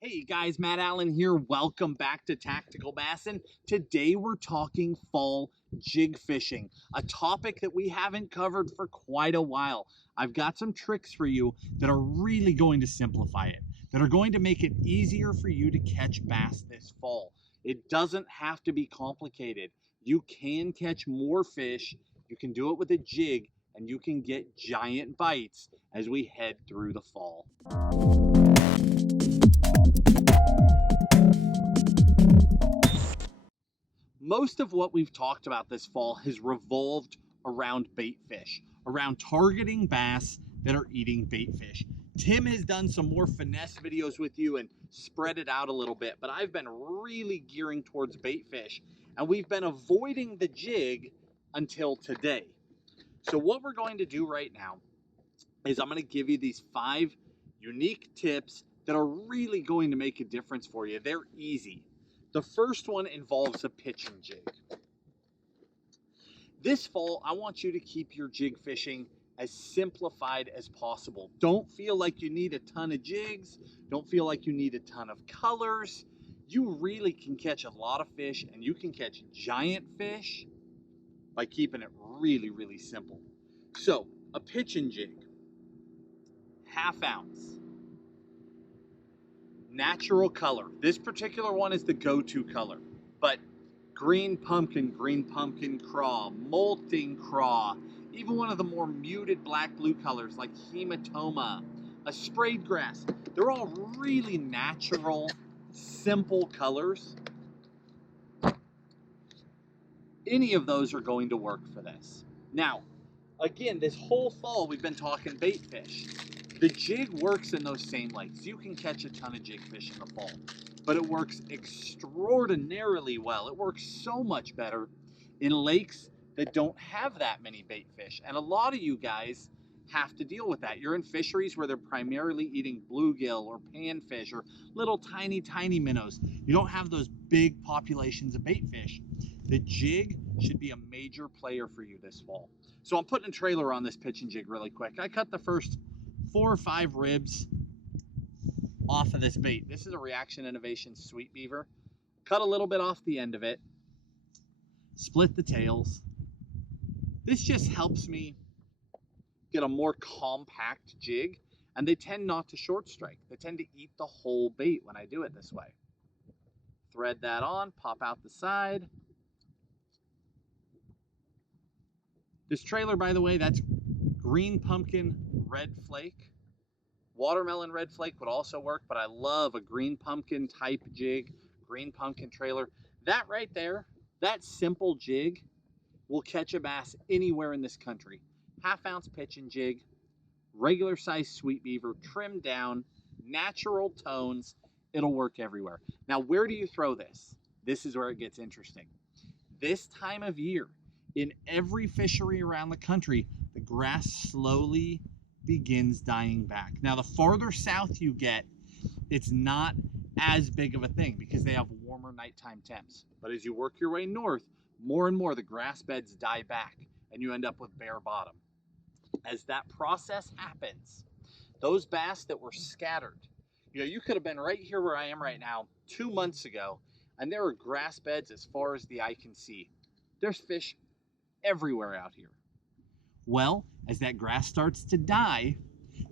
Hey guys, Matt Allen here. Welcome back to Tactical Bassin. Today we're talking fall jig fishing, a topic that we haven't covered for quite a while. I've got some tricks for you that are really going to simplify it, that are going to make it easier for you to catch bass this fall. It doesn't have to be complicated. You can catch more fish, you can do it with a jig, and you can get giant bites as we head through the fall. Most of what we've talked about this fall has revolved around bait fish, around targeting bass that are eating bait fish. Tim has done some more finesse videos with you and spread it out a little bit, but I've been really gearing towards bait fish, and we've been avoiding the jig until today. So what we're going to do right now is I'm going to give you these 5 unique tips that are really going to make a difference for you. They're easy. The first one involves a pitching jig. This fall, I want you to keep your jig fishing as simplified as possible. Don't feel like you need a ton of jigs. Don't feel like you need a ton of colors. You really can catch a lot of fish, and you can catch giant fish by keeping it really, really simple. So, a pitching jig, 1/2 ounce. Natural color. This particular one is the go-to color, but green pumpkin craw, molting craw, even one of the more muted black-blue colors like hematoma, a sprayed grass. They're all really natural, simple colors. Any of those are going to work for this. Now, again, this whole fall we've been talking bait fish. The jig works in those same lakes. You can catch a ton of jig fish in the fall, but it works extraordinarily well. It works so much better in lakes that don't have that many bait fish. And a lot of you guys have to deal with that. You're in fisheries where they're primarily eating bluegill or panfish or little tiny minnows. You don't have those big populations of bait fish. The jig should be a major player for you this fall. So I'm putting a trailer on this pitching jig really quick. I cut the first 4 or 5 ribs off of this bait. This is a Reaction Innovations Sweet Beaver. Cut a little bit off the end of it, split the tails. This just helps me get a more compact jig, and they tend not to short strike. They tend to eat the whole bait when I do it this way. Thread that on, pop out the side. This trailer, by the way, that's green pumpkin red flake. Watermelon red flake would also work, but I love a green pumpkin type jig, green pumpkin trailer. That right there, that simple jig will catch a bass anywhere in this country. 1/2 ounce pitching jig, regular size sweet beaver, trimmed down, natural tones. It'll work everywhere. Now, where do you throw this? This is where it gets interesting. This time of year, in every fishery around the country, the grass slowly begins dying back. Now, the farther south you get, it's not as big of a thing because they have warmer nighttime temps. But as you work your way north, more and more the grass beds die back and you end up with bare bottom. As that process happens, those bass that were scattered, you could have been right here where I am right now 2 months ago, and there are grass beds as far as the eye can see. There's fish everywhere out here. Well, as that grass starts to die,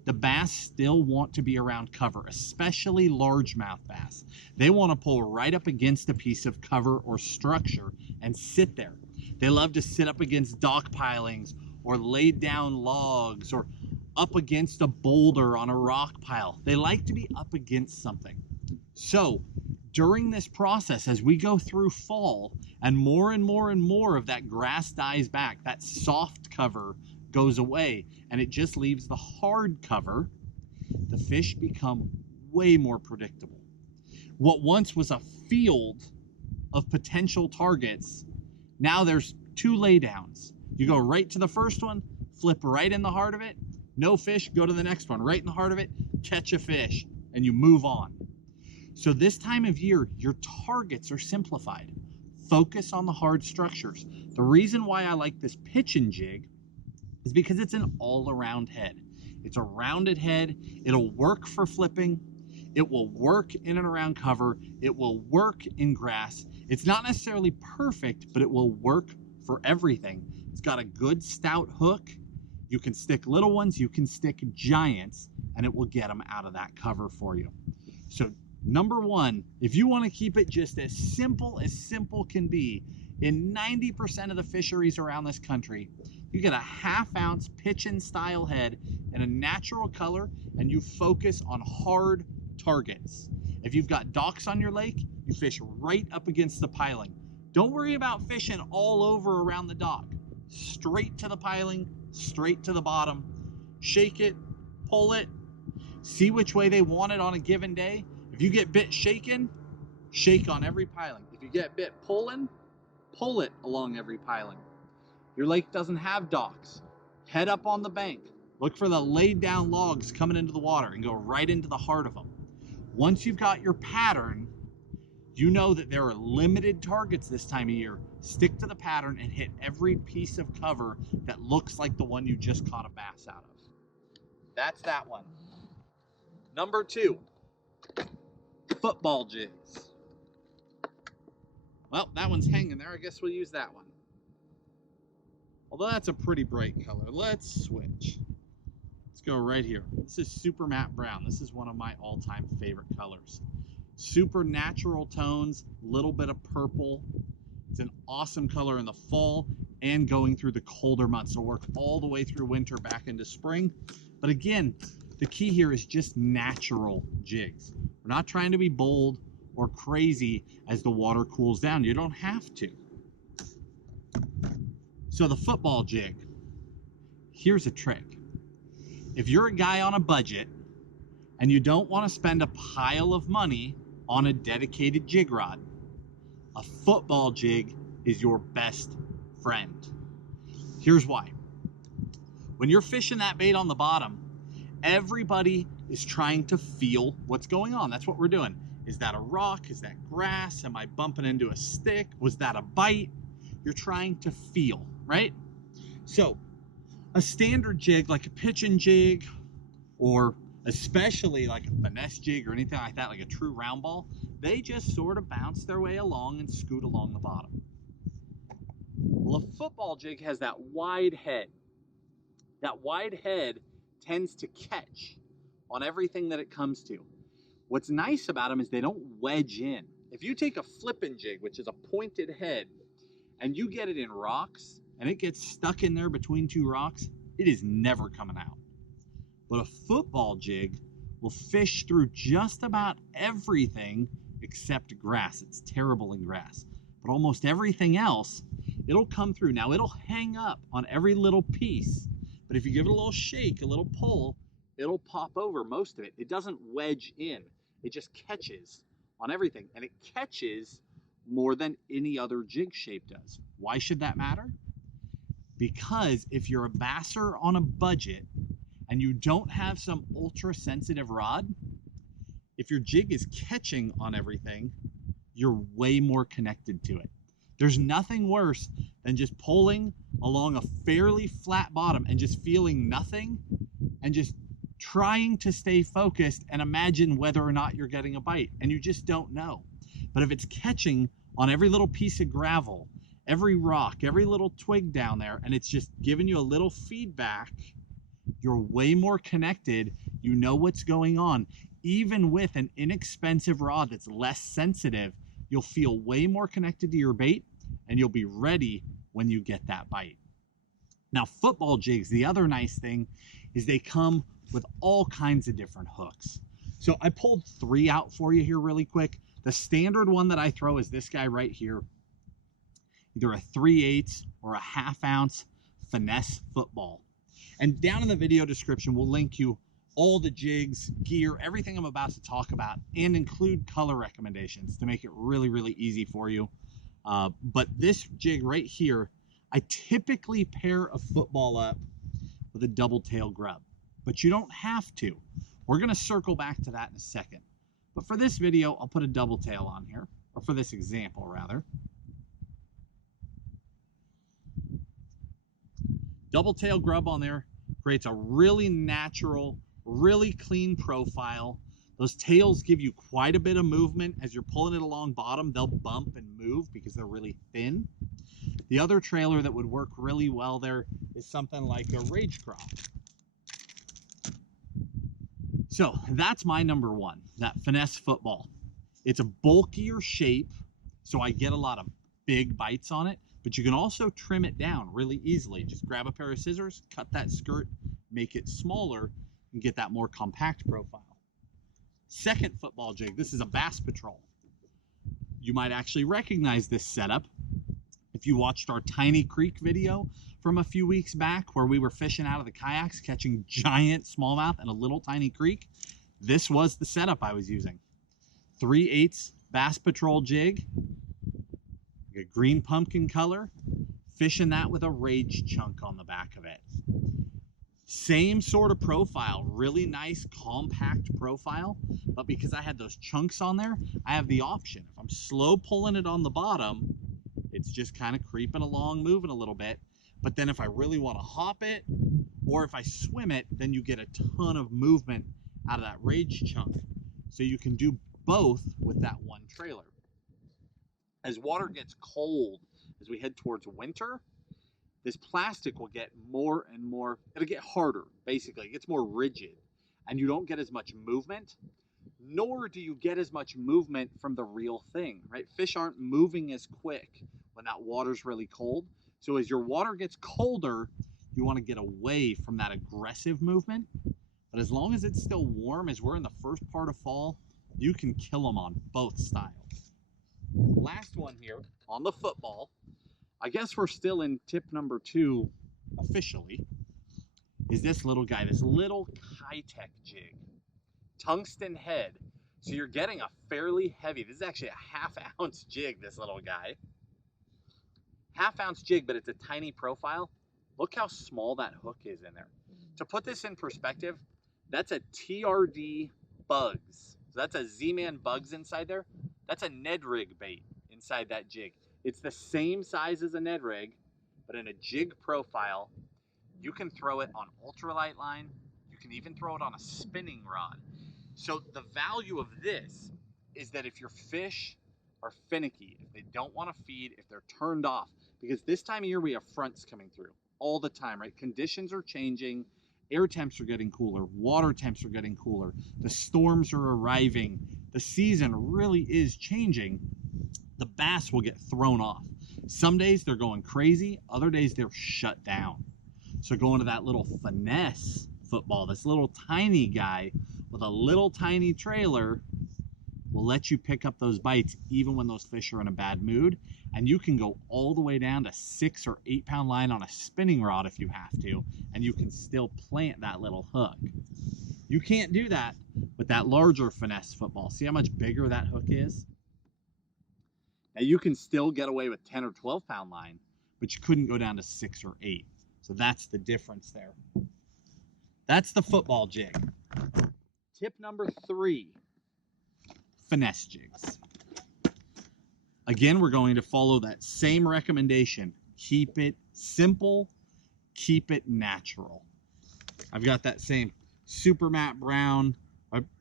the bass still want to be around cover, especially largemouth bass. They want to pull right up against a piece of cover or structure and sit there. They love to sit up against dock pilings or laid down logs or up against a boulder on a rock pile. They like to be up against something. So during this process, as we go through fall and more of that grass dies back, that soft cover goes away and it just leaves the hard cover, the fish become way more predictable. What once was a field of potential targets, now there's 2 laydowns. You go right to the first one, flip right in the heart of it, no fish, go to the next one, right in the heart of it, catch a fish, and you move on. So this time of year, your targets are simplified. Focus on the hard structures. The reason why I like this pitching jig is because it's an all-around head. It's a rounded head. It'll work for flipping. It will work in and around cover. It will work in grass. It's not necessarily perfect, but it will work for everything. It's got a good stout hook. You can stick little ones, you can stick giants, and it will get them out of that cover for you. So number one, if you want to keep it just as simple can be, in 90% of the fisheries around this country, you get a 1/2 ounce pitchin style head in a natural color, and you focus on hard targets. If you've got docks on your lake, you fish right up against the piling. Don't worry about fishing all over around the dock. Straight to the piling, straight to the bottom. Shake it, pull it, see which way they want it on a given day. If you get bit shaking, shake on every piling. If you get bit pulling, pull it along every piling. Your lake doesn't have docks. Head up on the bank. Look for the laid down logs coming into the water and go right into the heart of them. Once you've got your pattern, you know that there are limited targets this time of year. Stick to the pattern and hit every piece of cover that looks like the one you just caught a bass out of. That's that one. Number two, football jigs. Well, that one's hanging there. I guess we'll use that one. Although that's a pretty bright color. Let's switch. Let's go right here. This is Super Matte Brown. This is one of my all-time favorite colors. Super natural tones, little bit of purple. It's an awesome color in the fall and going through the colder months. It'll work all the way through winter back into spring. But again, the key here is just natural jigs. We're not trying to be bold or crazy as the water cools down. You don't have to. So the football jig, here's a trick. If you're a guy on a budget and you don't want to spend a pile of money on a dedicated jig rod, a football jig is your best friend. Here's why. When you're fishing that bait on the bottom, everybody is trying to feel what's going on. That's what we're doing. Is that a rock? Is that grass? Am I bumping into a stick? Was that a bite? You're trying to feel, right? So a standard jig like a pitching jig, or especially like a finesse jig or anything like that, like a true round ball, they just sort of bounce their way along and scoot along the bottom. Well, a football jig has that wide head. That wide head tends to catch on everything that it comes to. What's nice about them is they don't wedge in. If you take a flipping jig, which is a pointed head, and you get it in rocks, and it gets stuck in there between two rocks, it is never coming out. But a football jig will fish through just about everything except grass. It's terrible in grass. But almost everything else, it'll come through. Now, it'll hang up on every little piece, but if you give it a little shake, a little pull, it'll pop over most of it. It doesn't wedge in. It just catches on everything, and it catches more than any other jig shape does. Why should that matter? Because if you're a basser on a budget and you don't have some ultra sensitive rod, if your jig is catching on everything, you're way more connected to it. There's nothing worse than just pulling along a fairly flat bottom and just feeling nothing and just trying to stay focused and imagine whether or not you're getting a bite, and you just don't know. But if it's catching on every little piece of gravel, every rock, every little twig down there, and it's just giving you a little feedback, you're way more connected. You know what's going on. Even with an inexpensive rod that's less sensitive, you'll feel way more connected to your bait, and you'll be ready when you get that bite. Now, football jigs, the other nice thing is they come with all kinds of different hooks. So I pulled 3 out for you here really quick. The standard one that I throw is this guy right here. Either a 3/8 or a 1/2 ounce Finesse football. And down in the video description, we'll link you all the jigs, gear, everything I'm about to talk about, and include color recommendations to make it really, really easy for you. But this jig right here, I typically pair a football up with a double tail grub, but you don't have to. We're gonna circle back to that in a second. But for this video, I'll put a double tail on here, or for this example rather. Double tail grub on there creates a really natural, really clean profile. Those tails give you quite a bit of movement. As you're pulling it along bottom, they'll bump and move because they're really thin. The other trailer that would work really well there is something like a Rage Craw. So that's my number one, that Finesse football. It's a bulkier shape, so I get a lot of big bites on it, but you can also trim it down really easily. Just grab a pair of scissors, cut that skirt, make it smaller, and get that more compact profile. Second football jig, this is a Bass Patrol. You might actually recognize this setup if you watched our Tiny Creek video from a few weeks back where we were fishing out of the kayaks, catching giant smallmouth in a little tiny creek. This was the setup I was using. 3/8 Bass Patrol jig, a green pumpkin color, fishing that with a Rage chunk on the back of it. Same sort of profile, really nice compact profile, but because I had those chunks on there, I have the option. If I'm slow pulling it on the bottom, it's just kind of creeping along, moving a little bit. But then if I really want to hop it, or if I swim it, then you get a ton of movement out of that Rage chunk. So you can do both with that one trailer. As water gets cold, as we head towards winter, this plastic will get more and more, it'll get harder, basically. It gets more rigid, and you don't get as much movement, nor do you get as much movement from the real thing, right? Fish aren't moving as quick when that water's really cold. So as your water gets colder, you want to get away from that aggressive movement. But as long as it's still warm, as we're in the first part of fall, you can kill them on both styles. Last one here on the football. I guess we're still in tip number 2 officially, is this little guy, this little Kitech jig. Tungsten head. So you're getting a fairly heavy, this is actually a 1/2 ounce jig, this little guy. 1/2 ounce jig, but it's a tiny profile. Look how small that hook is in there. To put this in perspective, that's a TRD Bugs. So that's a Z-Man Bugs inside there. That's a Ned Rig bait inside that jig. It's the same size as a Ned Rig, but in a jig profile. You can throw it on ultralight line. You can even throw it on a spinning rod. So the value of this is that if your fish are finicky, if they don't want to feed, if they're turned off, because this time of year we have fronts coming through all the time, right? Conditions are changing, air temps are getting cooler, water temps are getting cooler, the storms are arriving, the season really is changing. The bass will get thrown off. Some days they're going crazy, other days they're shut down. So going to that little Finesse football, this little tiny guy with a little tiny trailer will let you pick up those bites even when those fish are in a bad mood. And you can go all the way down to 6 or 8 pound line on a spinning rod if you have to, and you can still plant that little hook. You can't do that with that larger Finesse football. See how much bigger that hook is? Now you can still get away with 10 or 12 pound line, but you couldn't go down to 6 or 8. So that's the difference there. That's the football jig. Tip number 3, Finesse jigs. Again, we're going to follow that same recommendation. Keep it simple, keep it natural. I've got that same Super Matte Brown,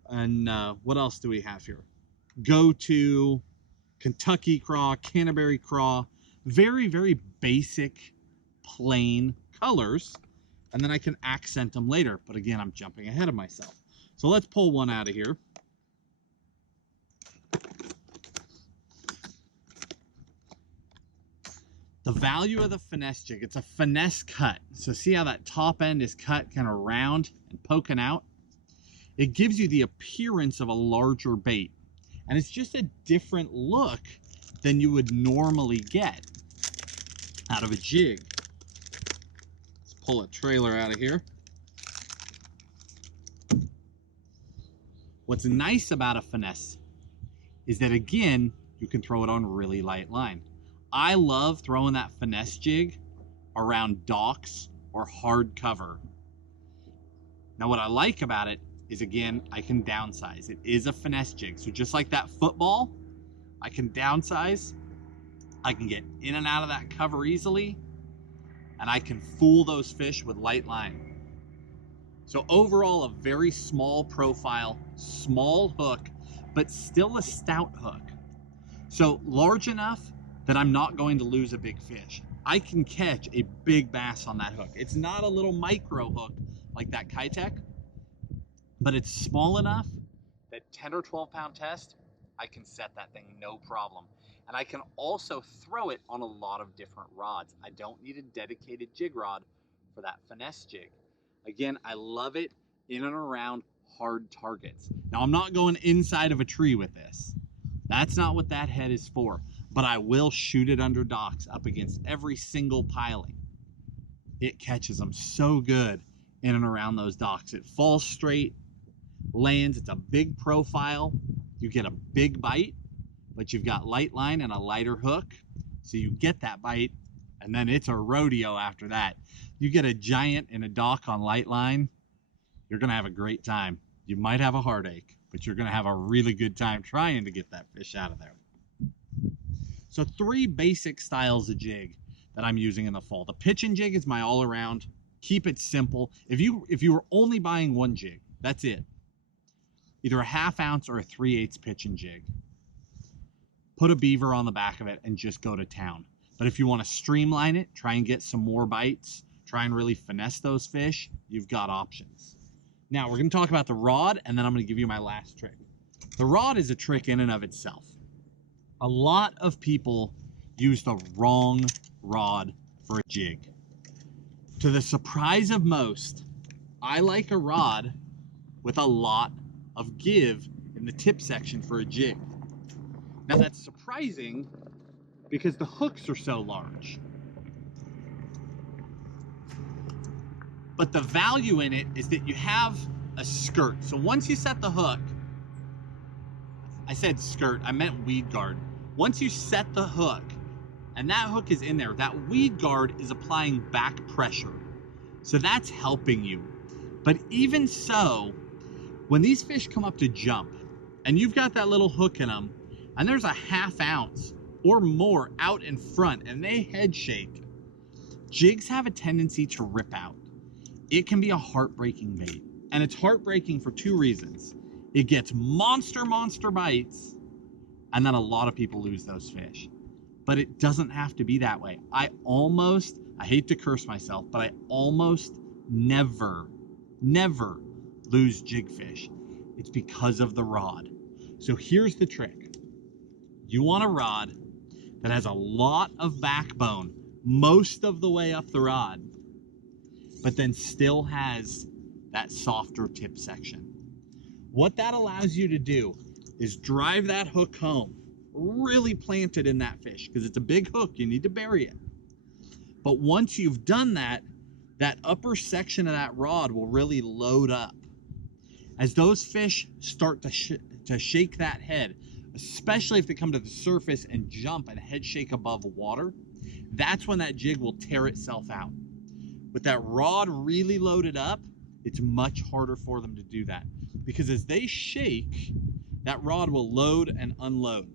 and what else do we have here? Go to Kentucky Craw, Canterbury Craw, very, very basic, plain colors, and then I can accent them later. But again, I'm jumping ahead of myself. So let's pull one out of here. The value of the Finesse jig, it's a Finesse cut. So see how that top end is cut kind of round and poking out? It gives you the appearance of a larger bait. And it's just a different look than you would normally get out of a jig. Let's pull a trailer out of here. What's nice about a Finesse is that, again, you can throw it on really light line. I love throwing that Finesse jig around docks or hard cover. Now what I like about it is, again, I can downsize. It is a Finesse jig. So just like that football, I can downsize. I can get in and out of that cover easily, and I can fool those fish with light line. So overall, a very small profile, small hook, but still a stout hook. So large enough that I'm not going to lose a big fish. I can catch a big bass on that hook. It's not a little micro hook like that Kitech, but it's small enough that 10 or 12 pound test, I can set that thing no problem. And I can also throw it on a lot of different rods. I don't need a dedicated jig rod for that Finesse jig. Again, I love it in and around hard targets. Now, I'm not going inside of a tree with this. That's not what that head is for, but I will shoot it under docks up against every single piling. It catches them so good in and around those docks. It falls straight, lands, it's a big profile. You get a big bite, but you've got light line and a lighter hook. So you get that bite, and then it's a rodeo after that. You get a giant in a dock on light line, you're gonna have a great time. You might have a heartache, but you're gonna have a really good time trying to get that fish out of there. So 3 basic styles of jig that I'm using in the fall. The pitching jig is my all around. Keep it simple. If you were only buying one jig, that's it. Either a 1/2 ounce or a 3/8 pitching jig. Put a beaver on the back of it and just go to town. But if you want to streamline it, try and get some more bites, try and really finesse those fish, you've got options. Now we're going to talk about the rod, and then I'm going to give you my last trick. The rod is a trick in and of itself. A lot of people use the wrong rod for a jig. To the surprise of most, I like a rod with a lot of give in the tip section for a jig. Now that's surprising because the hooks are so large. But the value in it is that you have a skirt. So once you set the hook, I said skirt, I meant weed guard. Once you set the hook and that hook is in there, that weed guard is applying back pressure. So that's helping you. But even so, when these fish come up to jump and you've got that little hook in them and there's a 1/2 ounce or more out in front and they head shake, jigs have a tendency to rip out. It can be a heartbreaking bait. And it's heartbreaking for 2 reasons. It gets monster bites, and then a lot of people lose those fish. But it doesn't have to be that way. I hate to curse myself, but I almost never lose jig fish. It's because of the rod. So here's the trick. You want a rod that has a lot of backbone most of the way up the rod, but then still has that softer tip section. What that allows you to do is drive that hook home, really plant it in that fish, because it's a big hook, you need to bury it. But once you've done that, that upper section of that rod will really load up. As those fish start to shake that head, especially if they come to the surface and jump and head shake above water, that's when that jig will tear itself out. With that rod really loaded up, it's much harder for them to do that, because as they shake, that rod will load and unload.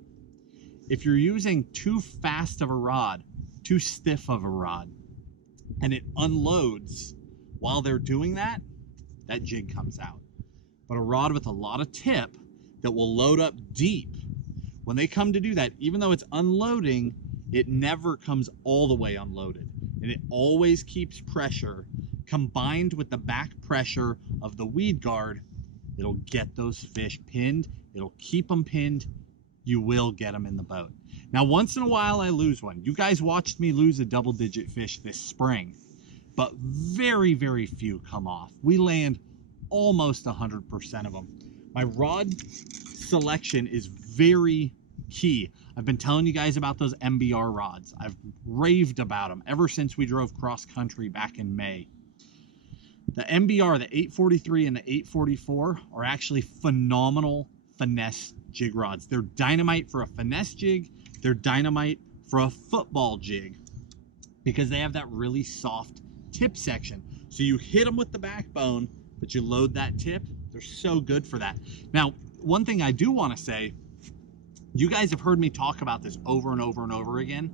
If you're using too fast of a rod, too stiff of a rod, and it unloads while they're doing that, that jig comes out. But a rod with a lot of tip that will load up deep, when they come to do that, even though it's unloading, it never comes all the way unloaded. And it always keeps pressure. Combined with the back pressure of the weed guard, it'll get those fish pinned. It'll keep them pinned. You will get them in the boat. Now, once in a while, I lose one. You guys watched me lose a double-digit fish this spring, but very few come off. We land almost 100% of them. My rod selection is very key. I've been telling you guys about those MBR rods. I've raved about them ever since we drove cross country back in May. The MBR, the 843 and the 844 are actually phenomenal finesse jig rods. They're dynamite for a finesse jig. They're dynamite for a football jig because they have that really soft tip section. So you hit them with the backbone, but you load that tip. They're so good for that. Now, one thing I do want to say, you guys have heard me talk about this over and over again.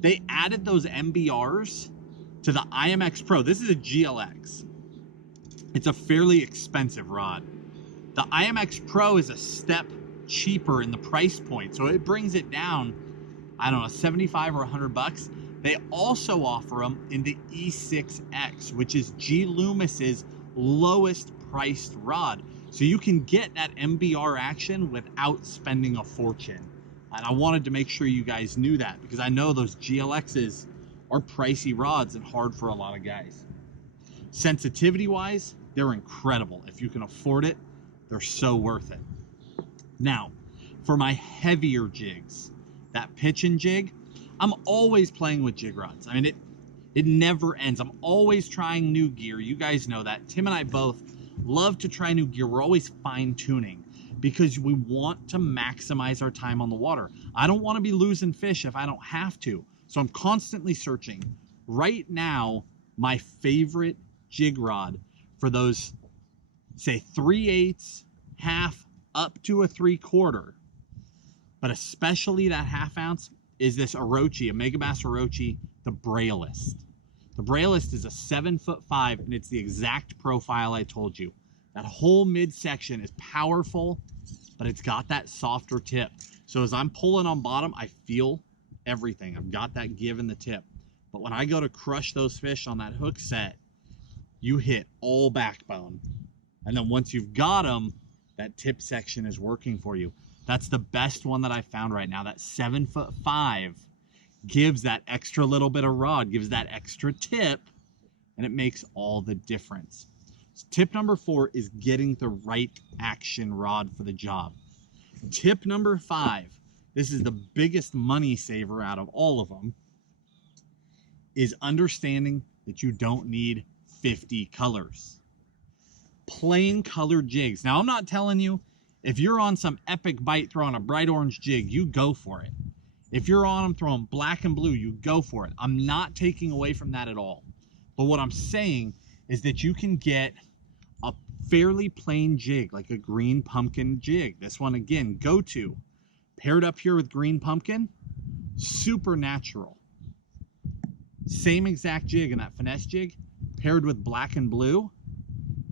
They added those MBRs to the IMX Pro. This is a GLX. It's a fairly expensive rod. The IMX Pro is a step cheaper in the price point, so it brings it down, I don't know, 75 or 100 bucks. They also offer them in the E6X, which is G Loomis's lowest priced rod. So you can get that MBR action without spending a fortune. And I wanted to make sure you guys knew that, because I know those GLXs are pricey rods and hard for a lot of guys. Sensitivity wise, they're incredible. If you can afford it, they're so worth it. Now, for my heavier jigs, that pitch and jig, I'm always playing with jig rods. I mean, it never ends. I'm always trying new gear. You guys know that. Tim and I both love to try new gear. We're always fine tuning because we want to maximize our time on the water. I don't want to be losing fish if I don't have to. So I'm constantly searching. Right now, my favorite jig rod for those, say, 3/8, half, up to a 3/4, but especially that 1/2 ounce, is this Orochi, a Megabass Orochi, the Braillist. The Braillist is a 7'5", and it's the exact profile I told you. That whole midsection is powerful, but it's got that softer tip. So as I'm pulling on bottom, I feel everything. I've got that give in the tip. But when I go to crush those fish on that hook set, you hit all backbone. And then once you've got them, that tip section is working for you. That's the best one that I found right now. That 7'5" gives that extra little bit of rod, gives that extra tip, and it makes all the difference. So tip number 4 is getting the right action rod for the job. Tip number 5, this is the biggest money saver out of all of them, is understanding that you don't need 50 colors. Plain colored jigs. Now, I'm not telling you, if you're on some epic bite throwing a bright orange jig, you go for it. If you're on them throwing black and blue, you go for it. I'm not taking away from that at all. But what I'm saying is that you can get a fairly plain jig, like a green pumpkin jig. This one, again, go to. Paired up here with green pumpkin, super natural. Same exact jig in that Finesse jig, paired with black and blue.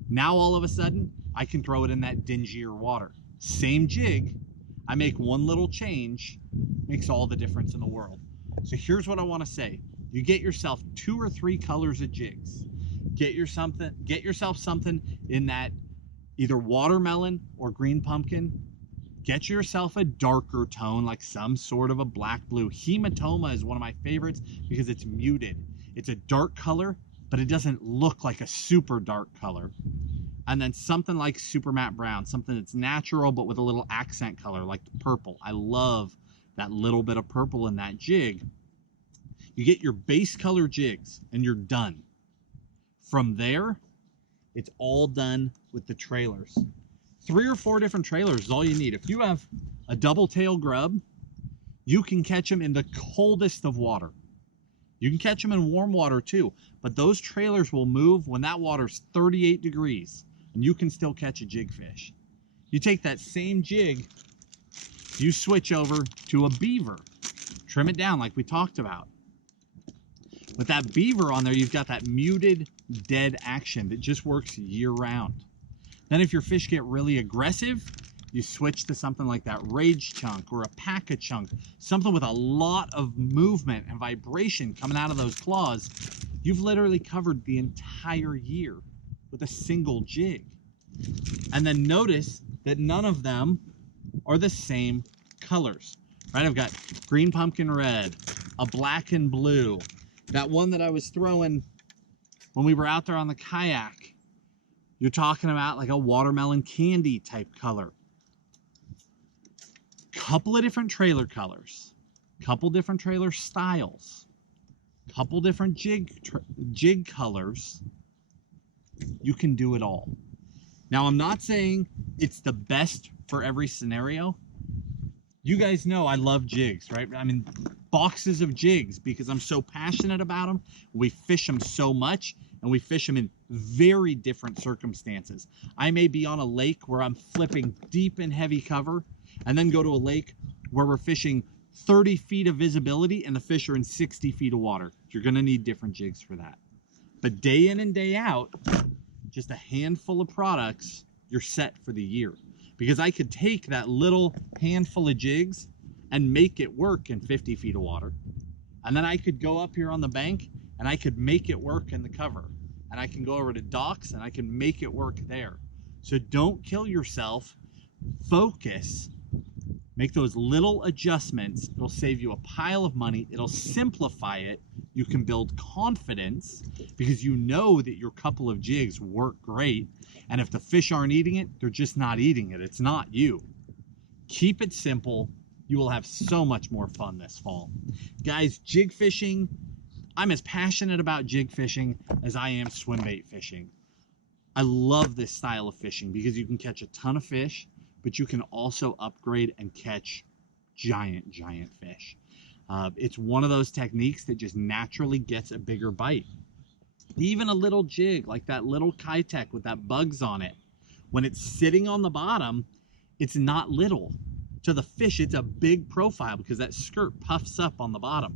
Now all of a sudden, I can throw it in that dingier water. Same jig, I make one little change, makes all the difference in the world. So here's what I want to say. You get yourself 2 or 3 colors of jigs. Get yourself something in that either watermelon or green pumpkin. Get yourself a darker tone, like some sort of a black blue. Hematoma is one of my favorites because it's muted. It's a dark color, but it doesn't look like a super dark color. And then something like super matte brown, something that's natural but with a little accent color, like purple. I love that little bit of purple in that jig. You get your base color jigs and you're done. From there, it's all done with the trailers. 3 or 4 different trailers is all you need. If you have a double tail grub, you can catch them in the coldest of water. You can catch them in warm water too, but those trailers will move when that water's 38 degrees and you can still catch a jig fish. You take that same jig, you switch over to a beaver, trim it down like we talked about. With that beaver on there, you've got that muted dead action that just works year round. Then if your fish get really aggressive, you switch to something like that rage chunk or a paca chunk, something with a lot of movement and vibration coming out of those claws. You've literally covered the entire year with a single jig. And then notice that none of them are the same colors, right? I've got green pumpkin red, a black and blue, that one that I was throwing when we were out there on the kayak. You're talking about like a watermelon candy type color. Couple of different trailer colors, couple different trailer styles, couple different jig colors. You can do it all. Now, I'm not saying it's the best for every scenario. You guys know I love jigs, right? I mean, boxes of jigs because I'm so passionate about them. We fish them so much, and we fish them in very different circumstances. I may be on a lake where I'm flipping deep in heavy cover, and then go to a lake where we're fishing 30 feet of visibility and the fish are in 60 feet of water. You're gonna need different jigs for that. But day in and day out, just a handful of products you're set for the year. Because I could take that little handful of jigs and make it work in 50 feet of water. And then I could go up here on the bank and I could make it work in the cover. And I can go over to docks and I can make it work there. So don't kill yourself. Focus. Make those little adjustments. It'll save you a pile of money. It'll simplify it. You can build confidence because you know that your couple of jigs work great. And if the fish aren't eating it, they're just not eating it. It's not you. Keep it simple. You will have so much more fun this fall. Guys, jig fishing, I'm as passionate about jig fishing as I am swim bait fishing. I love this style of fishing because you can catch a ton of fish, but you can also upgrade and catch giant fish. It's one of those techniques that just naturally gets a bigger bite. Even a little jig like that little Kitech with that bugs on it, when it's sitting on the bottom, it's not little. To the fish, it's a big profile because that skirt puffs up on the bottom.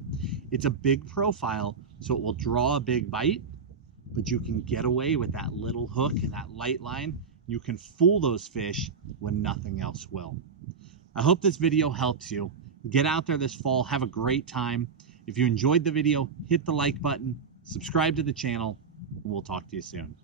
It's a big profile, so it will draw a big bite, but you can get away with that little hook and that light line. You can fool those fish when nothing else will. I hope this video helps you. Get out there this fall, have a great time. If you enjoyed the video, hit the like button, subscribe to the channel, and we'll talk to you soon.